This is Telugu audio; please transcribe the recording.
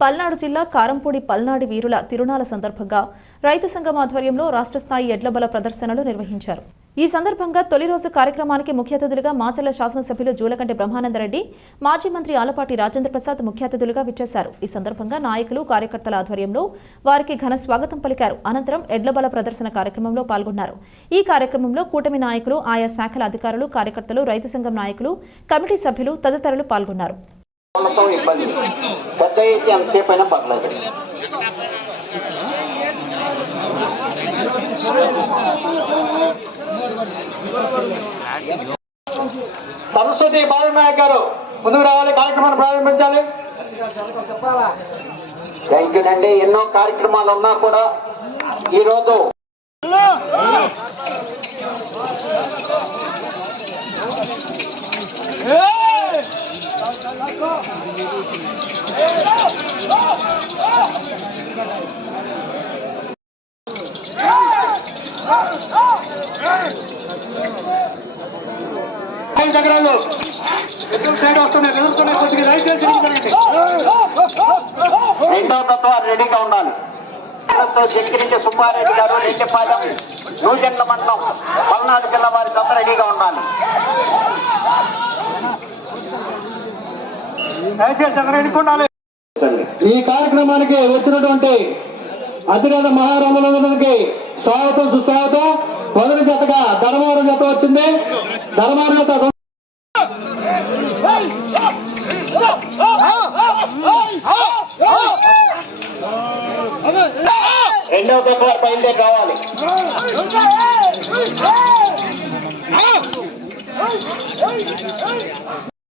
పల్నాడు జిల్లా కారంపూడి పల్నాడు వీరుల తిరునాల సందర్భంగా రైతు సంఘం ఆధ్వర్యంలో రాష్ట్ర స్థాయి ఎడ్లబల ప్రదర్శనలు నిర్వహించారు. ఈ సందర్భంగా తొలి రోజు కార్యక్రమానికి ముఖ్య అతిథులుగా మాచర్ల శాసనసభ్యులు జూలకంటి బ్రహ్మానందరెడ్డి మాజీ మంత్రి ఆలపాటి రాజేంద్ర ప్రసాద్ ముఖ్య అతిథులుగా విచ్చేశారు. ఈ సందర్భంగా నాయకులు కార్యకర్తల ఆధ్వర్యంలో వారికి ఘన స్వాగతం పలికారు. అనంతరం ఎడ్లబల ప్రదర్శన కార్యక్రమంలో పాల్గొన్నారు. ఈ కార్యక్రమంలో కూటమి నాయకులు ఆయా శాఖల అధికారులు కార్యకర్తలు రైతు సంఘం నాయకులు కమిటీ సభ్యులు తదితరులు పాల్గొన్నారు. వాళ్ళతో ఇబ్బంది. పెద్ద అయితే ఎంతసేపు అయినా పర్లేదు. సరస్వతి బాలనాయక్ గారు ముందుకు రావాలి కార్యక్రమాన్ని ప్రారంభించాలి. థ్యాంక్ యూ అండి. ఎన్నో కార్యక్రమాలు ఉన్నా కూడా ఈరోజు దగ్గరలో ఎదురు సైడ్ వస్తున్నాయి ఎదురుతున్నాయి కొద్దిగా రైట్ సైడ్ రెండో తత్వ రెడీగా ఉండాలి. జగ్గిరించి సుబ్బారెడ్డి గారు రెడ్డిపాలెం నూజెండ్ల మండలం పల్నాడు జిల్లా వారికి తప్ప రెడీగా ఉండాలి. ఈ కార్యక్రమానికి వచ్చినటువంటి అతిరథ మహారాములందరికీ స్వాగతం సుస్వాగతం. మొదటి జతగా ధర్మవరం జత వచ్చింది. ధర్మవరం జత రెండవ జత వారు కావాలి.